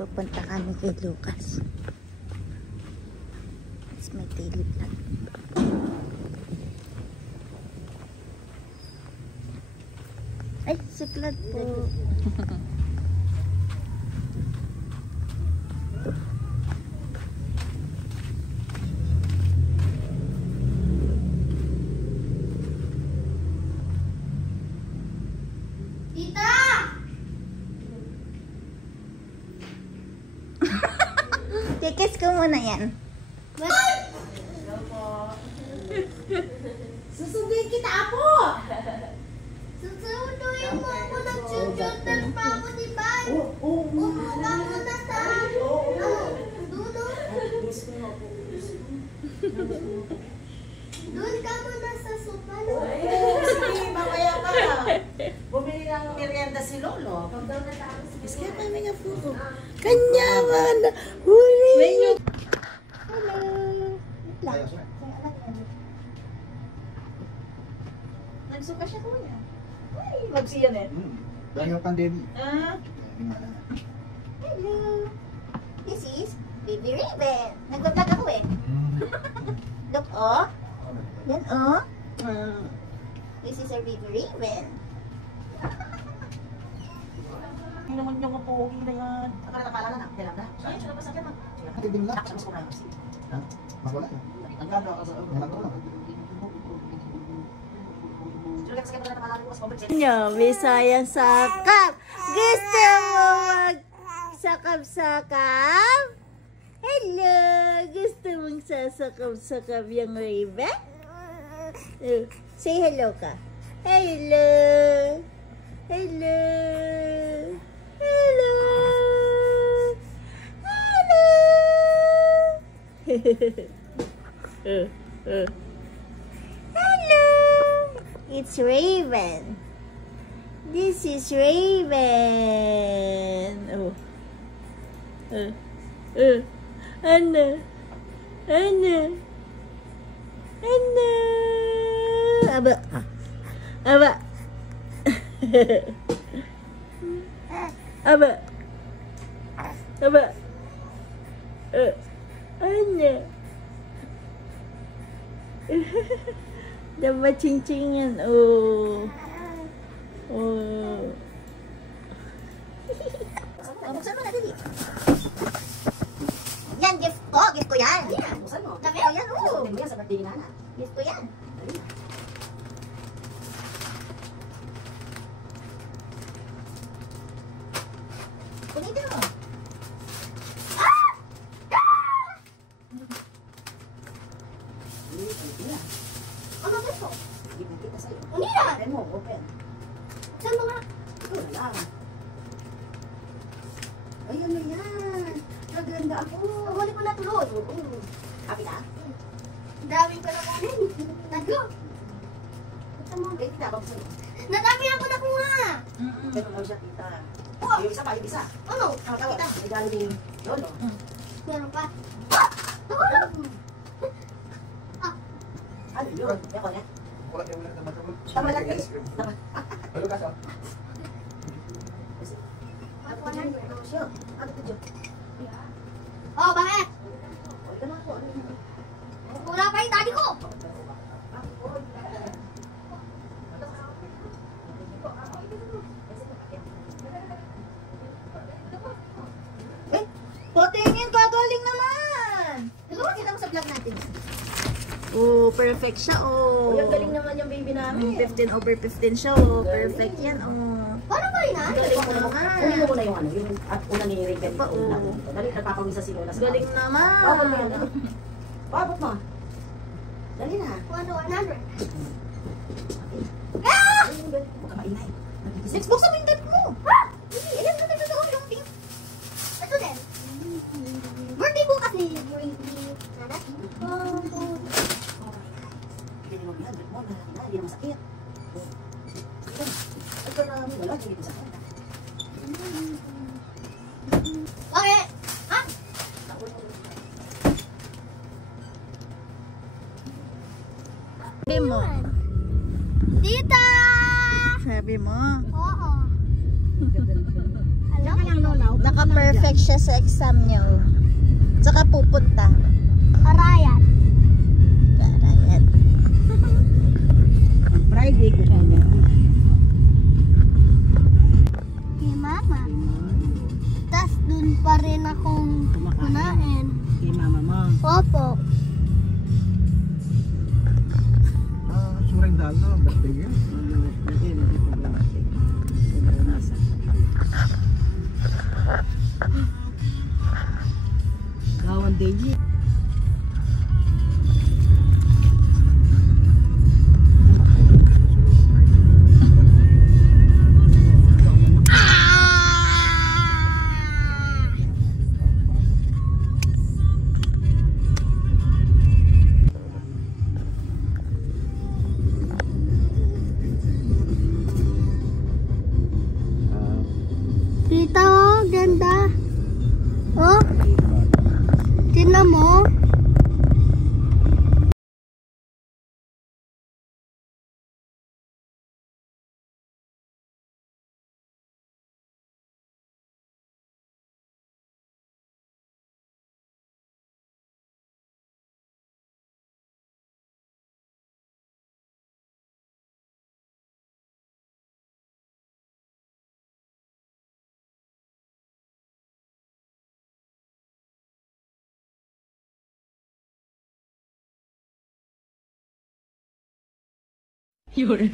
Pupunta kami kay Lucas. It's my daily vlog. Ay, suklad po. Kikis ko muna yan. Susundin kita, Apo! Susunduin mo ako ng chuchutan pa ako, diba? Umuha mo na sa dulo. Doon ka muna sa sopa. Sige, mamaya ka. Bumili ng merienda si Lolo. Sige, kami nga po. Kanya man. Huli. Hello. Nagsuka siya kuya. Ay, magsiyan eh. Dahil yung pandemic. Hello. This is Baby Raven. Nag-vlog ako eh. Look, oh. Yan, oh. This is our Baby Raven. Hindi naman yung mapogi na yan. Akala na pala na. Kailan na? Ay, siya na sakit na. Natidim lang. Tapos ko na. Ha? Magwala na. Yan lang. Nyo, Bisayang sakap. Gusto mo mag-sakap-sakap? Hello! Gusto mong sasakap-sakap yung Raven? Say hello ka. Hello! Hello! Hello! Hello! Hello! It's Raven. This is Raven. Oh. Anna. Anna. Anna. Aba. Aba. Aba. Aba. Anna. Dapat cing-cingan. Oh. Oh. Buksan mo na, dali. Yan, gift ko. Gift ko yan. Yan, buksan mo. Dami, oh, yan, oh. Buksan mo yan sa birthday ni Nana. Gift ko yan. Kunito. Ano ba ito? Hindi mo kita sa'yo. Ano yan? Open mo, open. Saan mo nga? Ito na lang. Ayun na yan. Naganda ako. Huli ko na tuloy. Happy ka? Daming ko na kunin. Tatlo. Buksan mo. Eh, kita, buksan mo. Nadami ako na kuha. Ganun lang siya, kita. Oh. Yung isa pa, yung isa. Ano? Kita, may galing ni Lolo. Meron pa. Ano yun? Yan ko niya. Wala yung wala naman. Tama lang eh. Hello, Kaso. Ako na yun. Siya. Ano ito dyan? Oh, bakit? Ito na ako. Wala pa yung daddy ko. Eh, potingin, gagaling naman. Hello, kita mo sa vlog natin. Oh, perfect siya, oh. Yung galing naman yung baby namin. 15 over 15 siya, oh. Perfect yan, oh. Paano ba rin, ha? Galing mo naman. Kunin mo muna yung ano, yung at una ni Ricken. Pa, oh. Dali, nagpapawisa si Lola sa Galing naman. Abot mo yan. Abot mo. Dali na. 100. Ah! Let's buksan mo yung dad mo. Ha? Hindi, alam mo na yung pink. Ito din. Birthday bukas ni Nana. Hindi mo yan, mo na, hindi na masakit. Ito na, wala, hindi ko sakit. Okay. Ha? Sabi mo. Tita! Sabi mo. Oo. Alam ka lang, Lola. Naka-perfect siya sa exam niya. Oh. Saka pupunta. Arayan. Karayan. Friday ko kanya. Kay Mama. Tapos dun pa rin akong kumain. Kay mama mo. Opo. Surang dahil na, birthday yun. Gawan day yun. Tita, oh, ganda. Oh, tingnan mo. Yun.